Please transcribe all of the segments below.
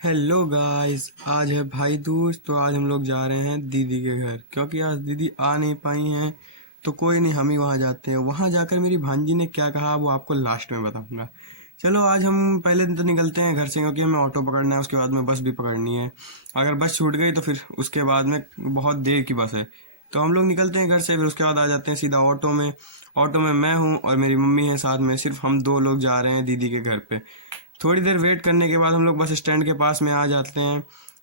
Hello guys, आज है भाई दूज। तो आज हम लोग जा रहे हैं दीदी के घर, क्योंकि आज दीदी आ नहीं पाई हैं। तो कोई नहीं, हम ही वहाँ जाते हैं। वहाँ जाकर मेरी भांजी ने क्या कहा वो आपको लास्ट में बताऊंगा। चलो, आज हम पहले दिन तो निकलते हैं घर से, क्योंकि हमें ऑटो पकड़ना है, उसके बाद में बस भी पकड़नी है। अगर बस छूट गई तो फिर उसके बाद में बहुत देर की बस है। तो हम लोग निकलते हैं घर से, फिर उसके बाद आ जाते हैं सीधा ऑटो में। ऑटो में मैं हूँ और मेरी मम्मी है साथ में, सिर्फ हम दो लोग जा रहे हैं दीदी के घर पे। थोड़ी देर वेट करने के बाद हम लोग बस स्टैंड के पास में आ जाते हैं।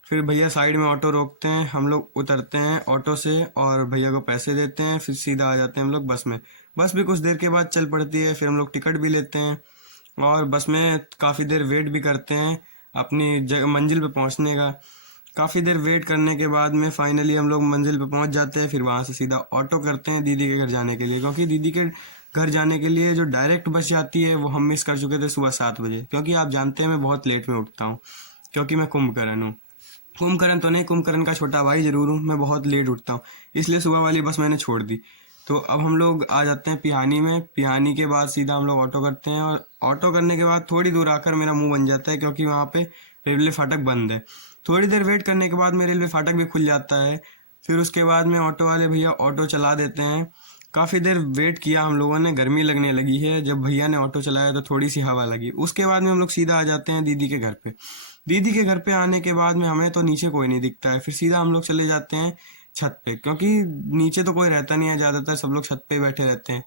फिर भैया साइड में ऑटो रोकते हैं, हम लोग उतरते हैं ऑटो से और भैया को पैसे देते हैं। फिर सीधा आ जाते हैं हम लोग बस में। बस भी कुछ देर के बाद चल पड़ती है, फिर हम लोग टिकट भी लेते हैं और बस में काफ़ी देर वेट भी करते हैं अपनी मंजिल पे पहुंचने का। काफ़ी देर वेट करने के बाद में फाइनली हम लोग मंजिल पे पहुंच जाते हैं। फिर वहां से सीधा ऑटो करते हैं दीदी के घर जाने के लिए, क्योंकि दीदी के घर जाने के लिए जो डायरेक्ट बस जाती है वो हम मिस कर चुके थे सुबह 7 बजे। क्योंकि आप जानते हैं मैं बहुत लेट में उठता हूँ, क्योंकि मैं कुंभकर्ण हूँ। कुंभकर्ण तो नहीं, कुंभकर्ण का छोटा भाई जरूर हूँ। मैं बहुत लेट उठता हूँ, इसलिए सुबह वाली बस मैंने छोड़ दी। तो अब हम लोग आ जाते हैं पिहानी में। पिहानी के बाद सीधा हम लोग ऑटो करते हैं और ऑटो करने के बाद थोड़ी दूर आकर मेरा मुंह बन जाता है, क्योंकि वहाँ पे रेलवे फाटक बंद है। थोड़ी देर वेट करने के बाद में रेलवे फाटक भी खुल जाता है। फिर उसके बाद में ऑटो वाले भैया ऑटो चला देते हैं। काफ़ी देर वेट किया हम लोगों ने, गर्मी लगने लगी है। जब भैया ने ऑटो चलाया तो थोड़ी सी हवा लगी। उसके बाद में हम लोग सीधा आ जाते हैं दीदी के घर पे। दीदी के घर पे आने के बाद में हमें तो नीचे कोई नहीं दिखता है। फिर सीधा हम लोग चले जाते हैं छत पे, क्योंकि नीचे तो कोई रहता नहीं है, ज़्यादातर सब लोग छत पे ही बैठे रहते हैं।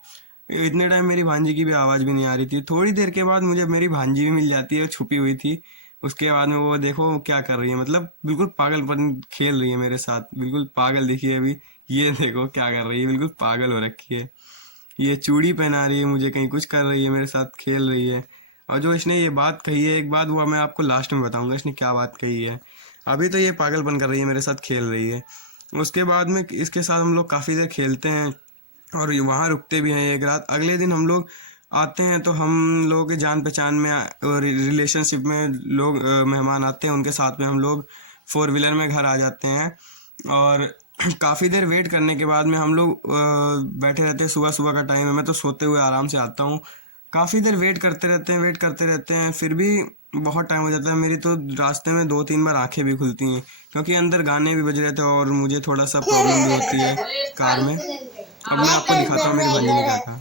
इतने टाइम मेरी भांजी की भी आवाज़ भी नहीं आ रही थी। थोड़ी देर के बाद मुझे मेरी भांजी भी मिल जाती है, वो छुपी हुई थी। उसके बाद में वो देखो क्या कर रही है, मतलब बिल्कुल पागलपन खेल रही है मेरे साथ, बिल्कुल पागल दिखी है अभी। ये देखो क्या कर रही है, बिल्कुल पागल हो रखी है। ये चूड़ी पहना रही है मुझे, कहीं कुछ कर रही है, मेरे साथ खेल रही है। और जो इसने ये बात कही है एक बात, वो मैं आपको लास्ट में बताऊंगा इसने क्या बात कही है। अभी तो ये पागलपन कर रही है, मेरे साथ खेल रही है। उसके बाद में इसके साथ हम लोग काफ़ी देर खेलते हैं और वहाँ रुकते भी हैं एक रात। अगले दिन हम लोग आते हैं तो हम लोगों के जान पहचान में और रिलेशनशिप में लोग मेहमान आते हैं, उनके साथ में हम लोग 4 व्हीलर में घर आ जाते हैं। और काफ़ी देर वेट करने के बाद में हम लोग बैठे रहते हैं। सुबह सुबह का टाइम है, मैं तो सोते हुए आराम से आता हूँ। काफ़ी देर वेट करते रहते हैं, वेट करते रहते हैं, फिर भी बहुत टाइम हो जाता है। मेरी तो रास्ते में 2-3 बार आंखें भी खुलती हैं, क्योंकि अंदर गाने भी बज रहे थे और मुझे थोड़ा सा प्रॉब्लम भी होती है कार में। अब मैं आपको दिखाता हूँ मेरी भांजी ने क्या कहा।